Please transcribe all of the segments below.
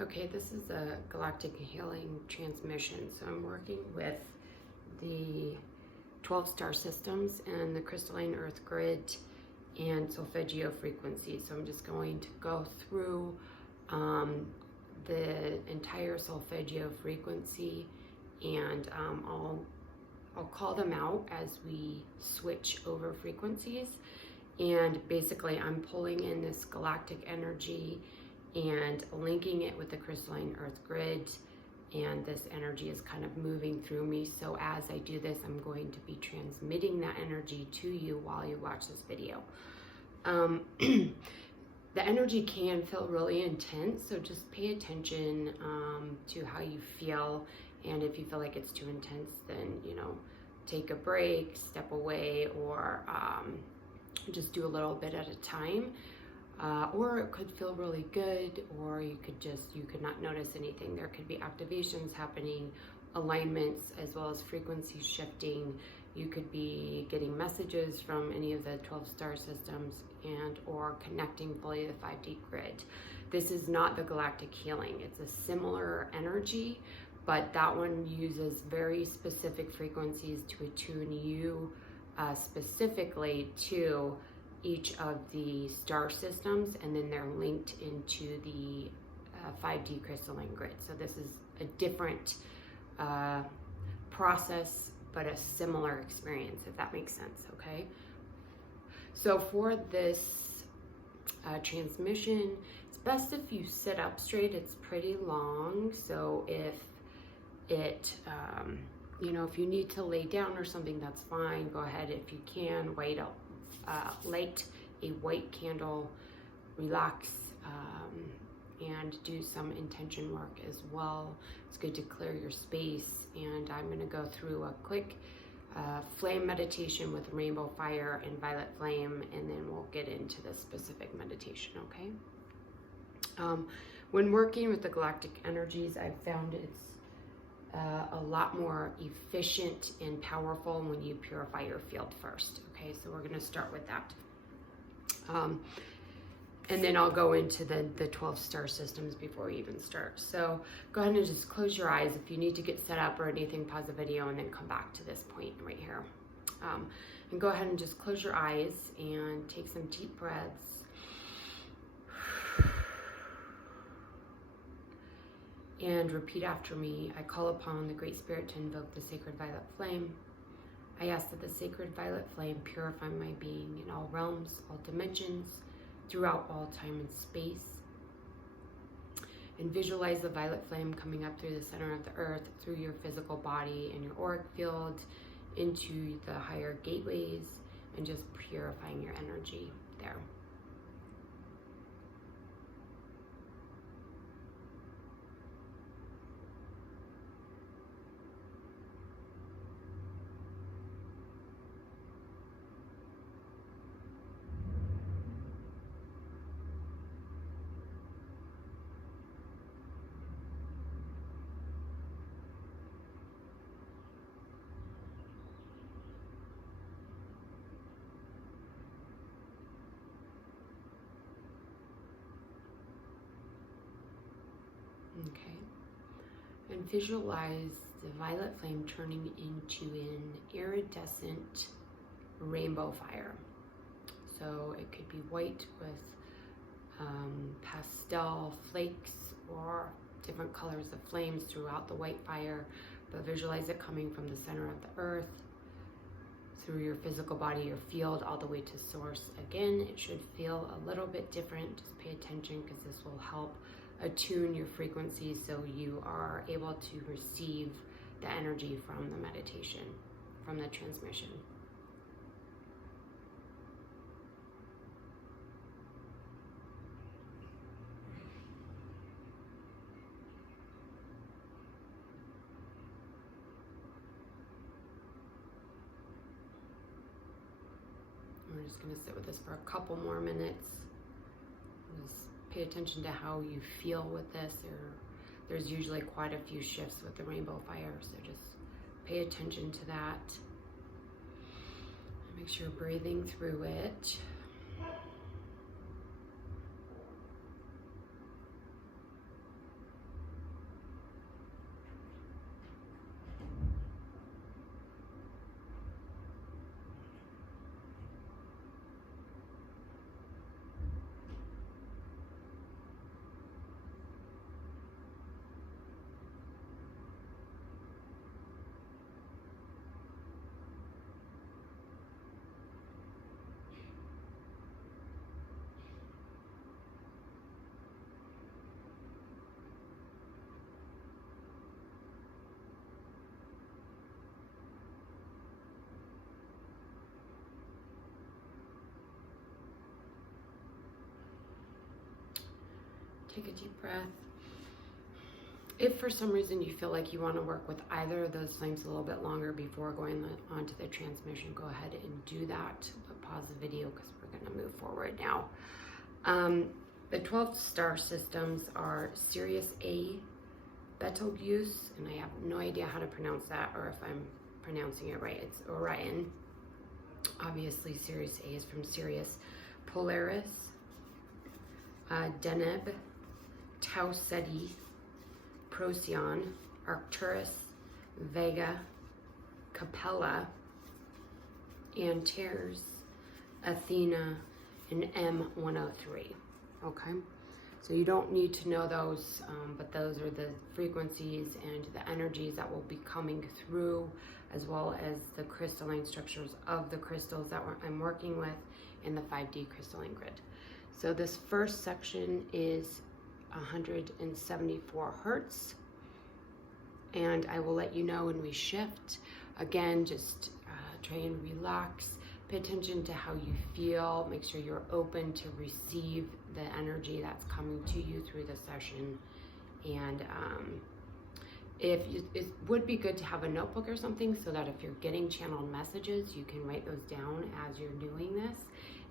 Okay, this is a Galactic Healing transmission. So I'm working with the 12 star systems and the Crystaline Earth Grid and Solfeggio Frequencies. So I'm just going to go through the entire Solfeggio frequency, and I'll call them out as we switch over frequencies. And basically I'm pulling in this galactic energy and linking it with the Crystaline Earth Grid, and this energy is kind of moving through me. So as I do this, I'm going to be transmitting that energy to you while you watch this video. The energy can feel really intense, so just pay attention to how you feel, and if you feel like it's too intense, then take a break, step away, or just do a little bit at a time. Or it could feel really good, or you could not notice anything. There could be activations happening, alignments, as well as frequencies shifting. You could be getting messages from any of the 12 star systems and or connecting fully to the 5D grid. This is not the galactic healing. It's a similar energy, but that one uses very specific frequencies to attune you specifically to each of the star systems, and then they're linked into the 5D crystalline grid. So this is a different process, but a similar experience, if that makes sense, okay? So for this transmission, it's best if you sit up straight. It's pretty long, so if it, if you need to lay down or something, that's fine. Go ahead if you can. Light a white candle, relax, and do some intention work as well. It's good to clear your space, and I'm going to go through a quick flame meditation with rainbow fire and violet flame, and then we'll get into the specific meditation, okay? When working with the galactic energies, I've found it's a lot more efficient and powerful when you purify your field first. Okay, so we're going to start with that. And then I'll go into the 12 star systems before we even start. So go ahead and just close your eyes. If you need to get set up or anything, pause the video and then come back to this point right here. And go ahead and just close your eyes and take some deep breaths. And repeat after me. I call upon the Great Spirit to invoke the sacred violet flame. I ask that the sacred violet flame purify my being in all realms, all dimensions, throughout all time and space. And visualize the violet flame coming up through the center of the earth, through your physical body and your auric field, into the higher gateways, and just purifying your energy there. Okay, and visualize the violet flame turning into an iridescent rainbow fire. So it could be white with pastel flakes or different colors of flames throughout the white fire, but visualize it coming from the center of the earth, through your physical body, your field, all the way to source. Again, it should feel a little bit different. Just pay attention, because this will help attune your frequency so you are able to receive the energy from the meditation, from the transmission. We're just going to sit with this for a couple more minutes. Just pay attention to how you feel with this. There's usually quite a few shifts with the rainbow fire, so just pay attention to that. Make sure you're breathing through it. Take a deep breath. If for some reason you feel like you want to work with either of those flames a little bit longer before going on to the transmission, go ahead and do that. But pause the video because we're going to move forward now. The 12 star systems are Sirius A, Betelgeuse, and I have no idea how to pronounce that or if I'm pronouncing it right. It's Orion. Obviously, Sirius A is from Sirius. Polaris, Deneb, Tau Ceti, Procyon, Arcturus, Vega, Capella, Antares, Athena, and M103. Okay, so you don't need to know those, but those are the frequencies and the energies that will be coming through, as well as the crystalline structures of the crystals that I'm working with in the 5D crystalline grid. So this first section is 174 hertz, and I will let you know when we shift. Again, just try and relax, pay attention to how you feel, make sure you're open to receive the energy that's coming to you through the session. And it would be good to have a notebook or something so that if you're getting channeled messages, you can write those down as you're doing this.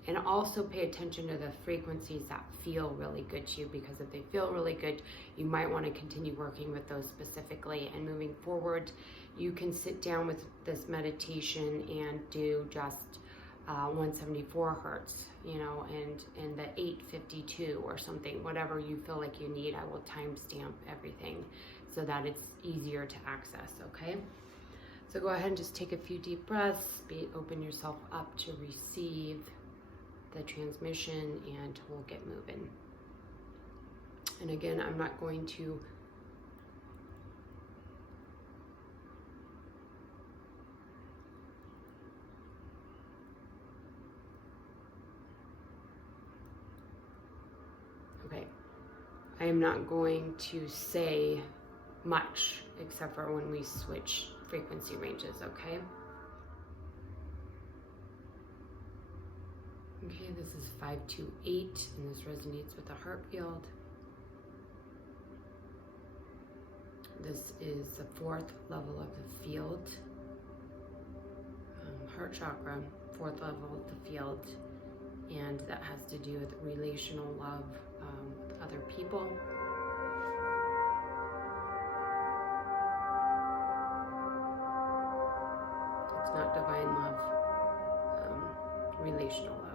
And also pay attention to the frequencies that feel really good to you, because if they feel really good, you might want to continue working with those specifically. And moving forward, you can sit down with this meditation and do just 174 hertz, you know, and the 852 or something, whatever you feel like you need. I will timestamp everything so that it's easier to access, okay? So go ahead and just take a few deep breaths, open yourself up to receive the transmission, and we'll get moving. And again, I'm not going to I am not going to say much except for when we switch frequency ranges, okay? Okay, this is 528, and this resonates with the heart field. This is the 4th level of the field. Heart chakra, 4th level of the field, and that has to do with relational love with other people. It's not divine love, relational love.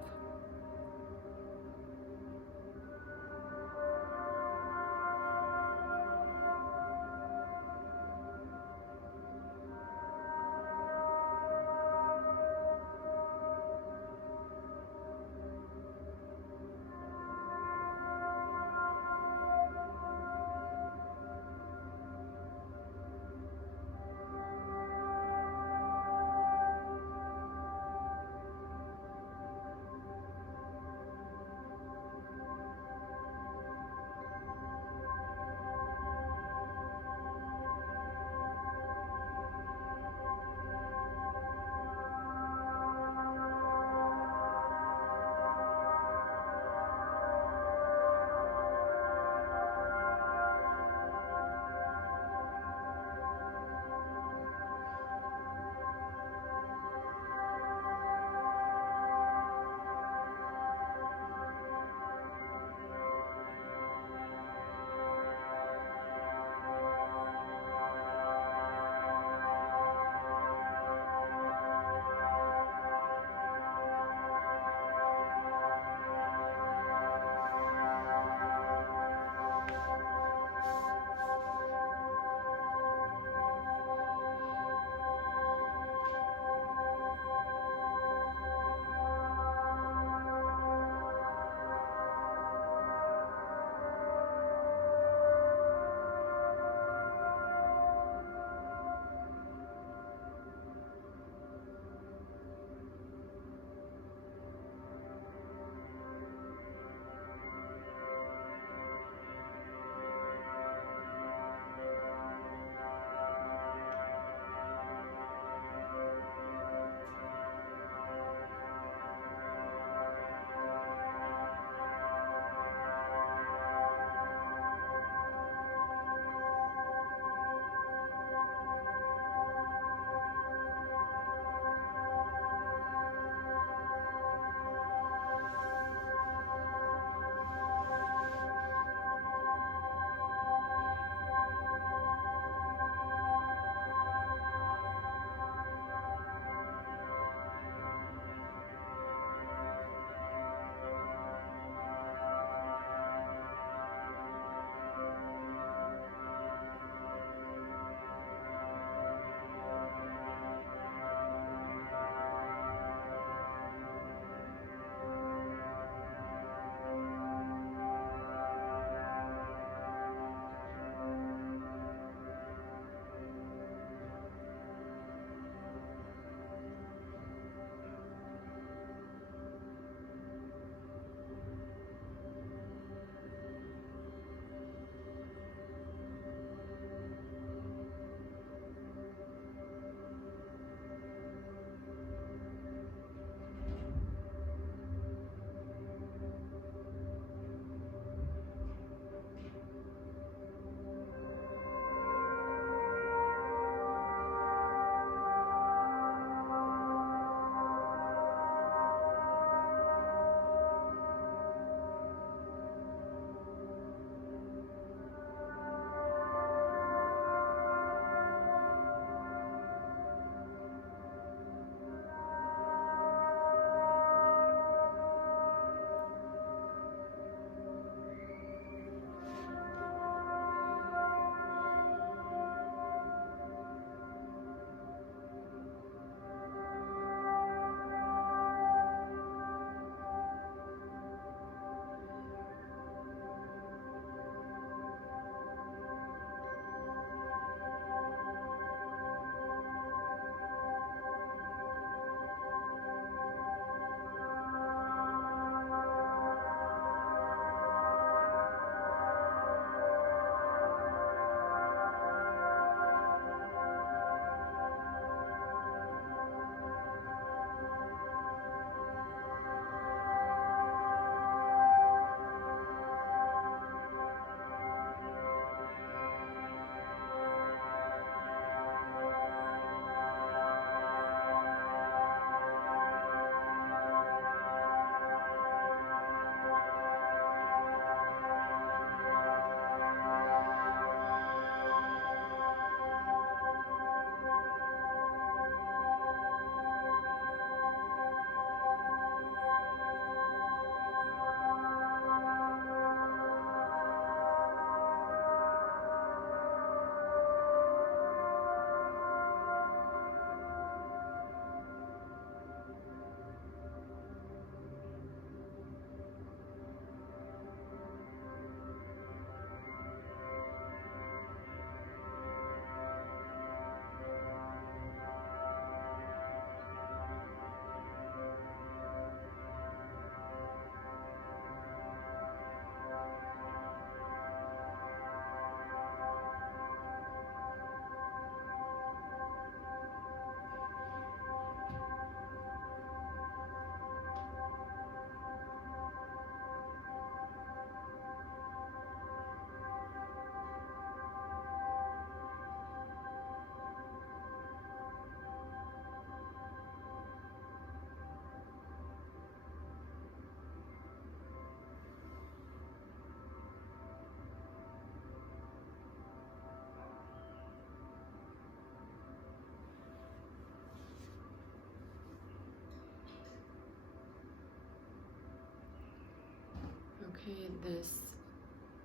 Okay, this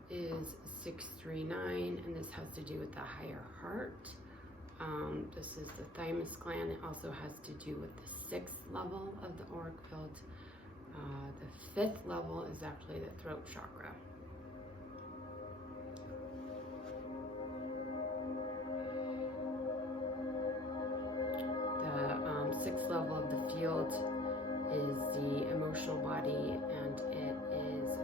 is 639, and this has to do with the higher heart. This is the thymus gland. It also has to do with the 6th level of the auric field. The 5th level is actually the throat chakra. The 6th level of the field is the emotional body, and it is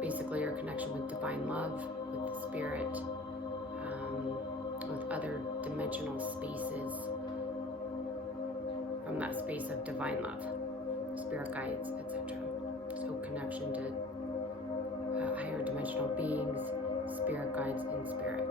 basically your connection with divine love, with the spirit, with other dimensional spaces from that space of divine love, spirit guides, etc. So connection to higher dimensional beings, spirit guides, and spirit.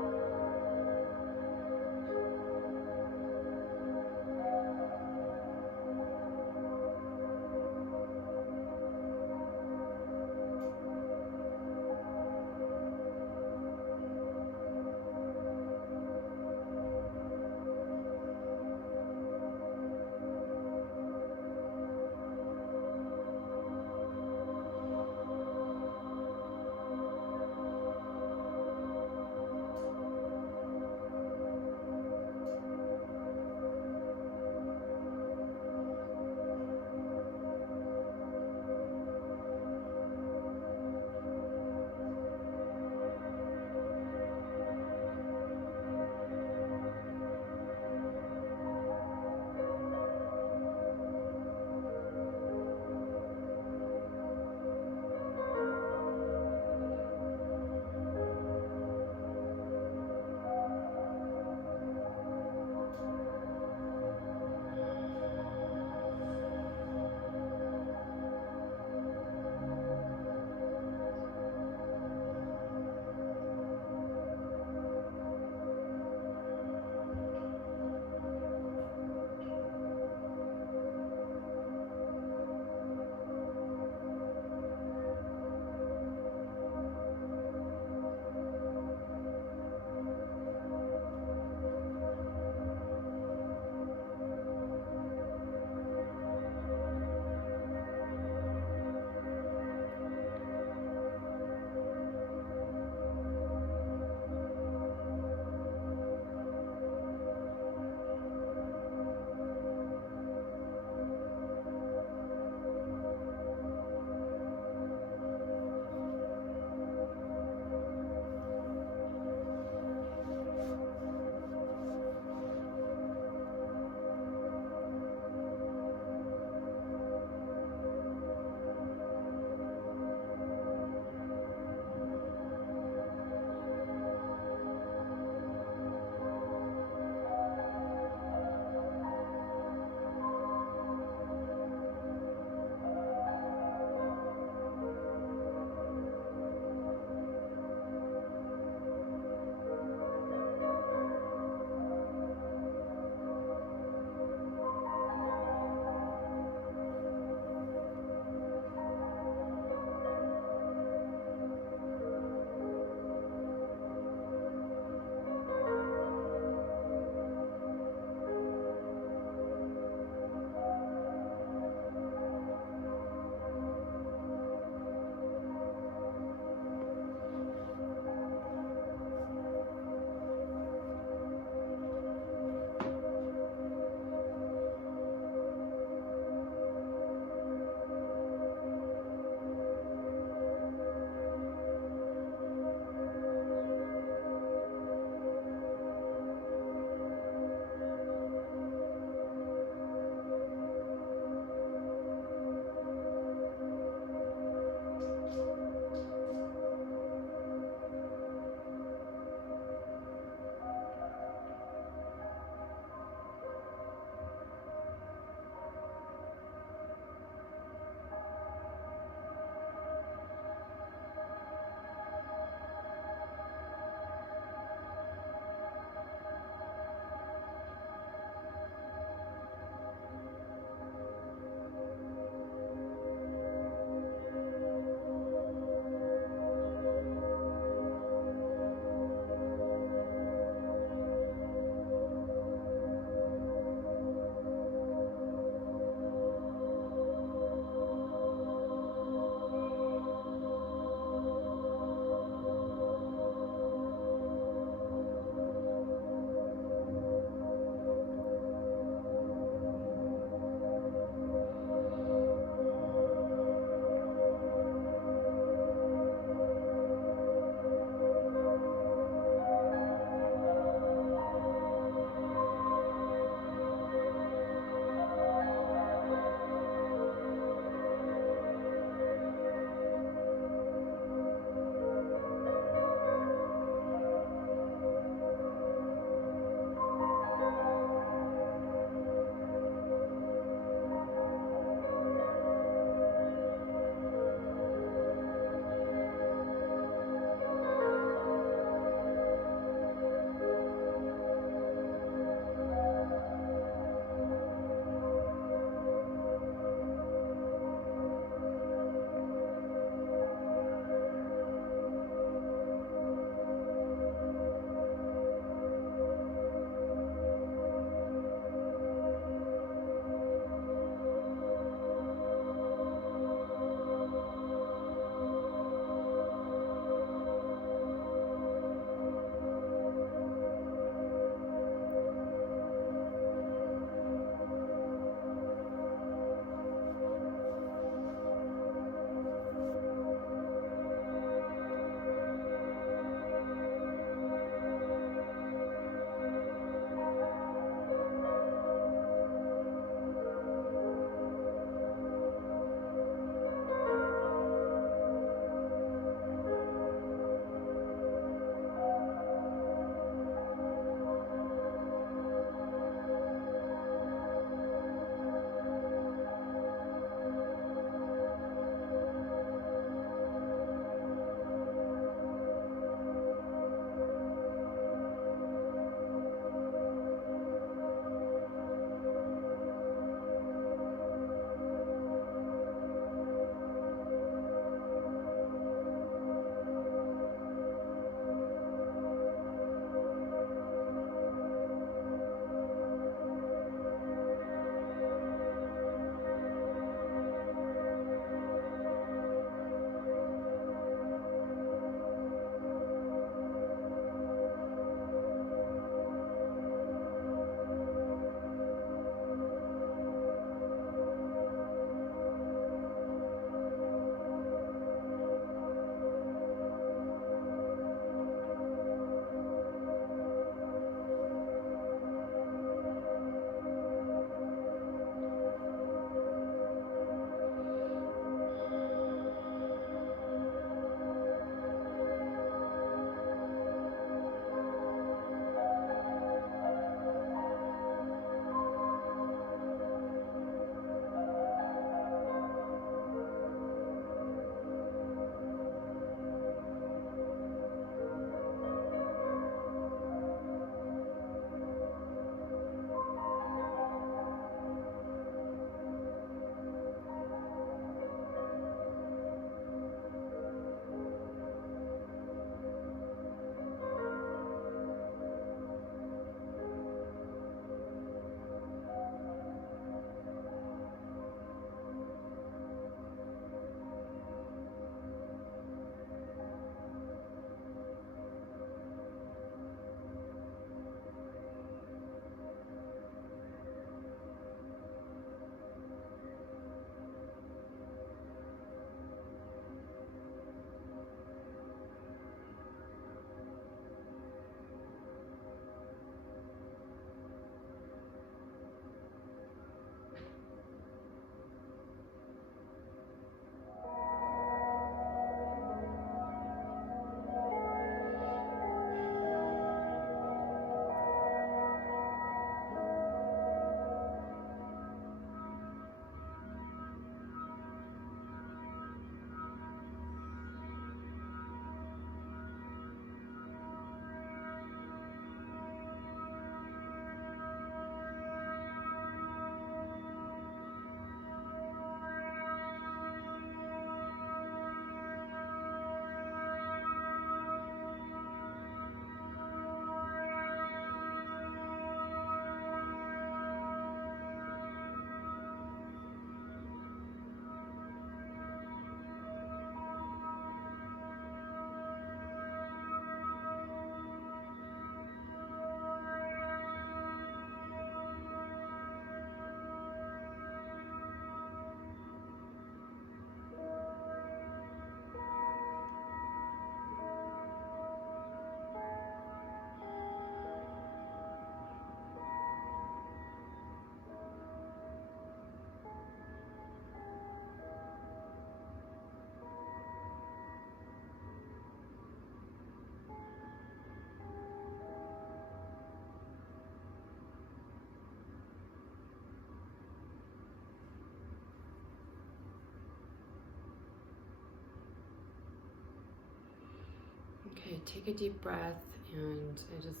take a deep breath, and I just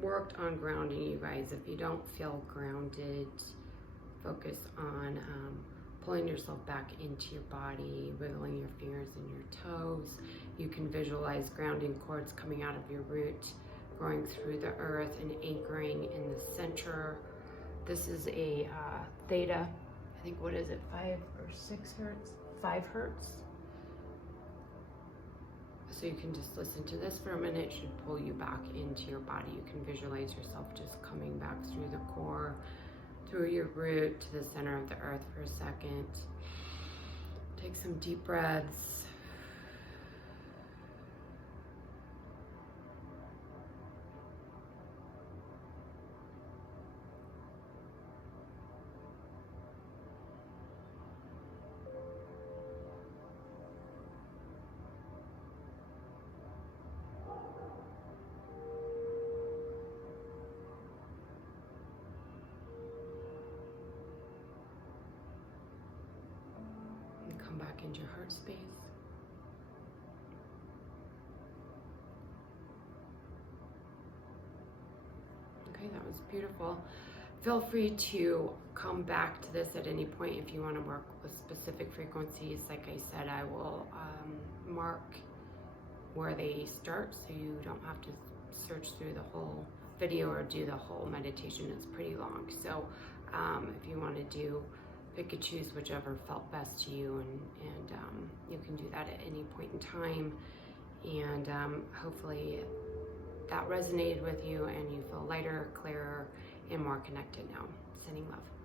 worked on grounding you guys. If you don't feel grounded, focus on pulling yourself back into your body, wiggling your fingers and your toes. You can visualize grounding cords coming out of your root, going through the earth and anchoring in the center. This is a theta, I think, what is it, 5 or 6 hertz? 5 hertz. So you can just listen to this for a minute. It should pull you back into your body. You can visualize yourself just coming back through the core, through your root to the center of the earth for a second. Take some deep breaths. Come back into your heart space. Okay, that was beautiful. Feel free to come back to this at any point if you want to work with specific frequencies. Like I said, I will mark where they start so you don't have to search through the whole video or do the whole meditation. It's pretty long. So if you want to do, pick and choose whichever felt best to you, and you can do that at any point in time. And hopefully that resonated with you and you feel lighter, clearer, and more connected now. Sending love.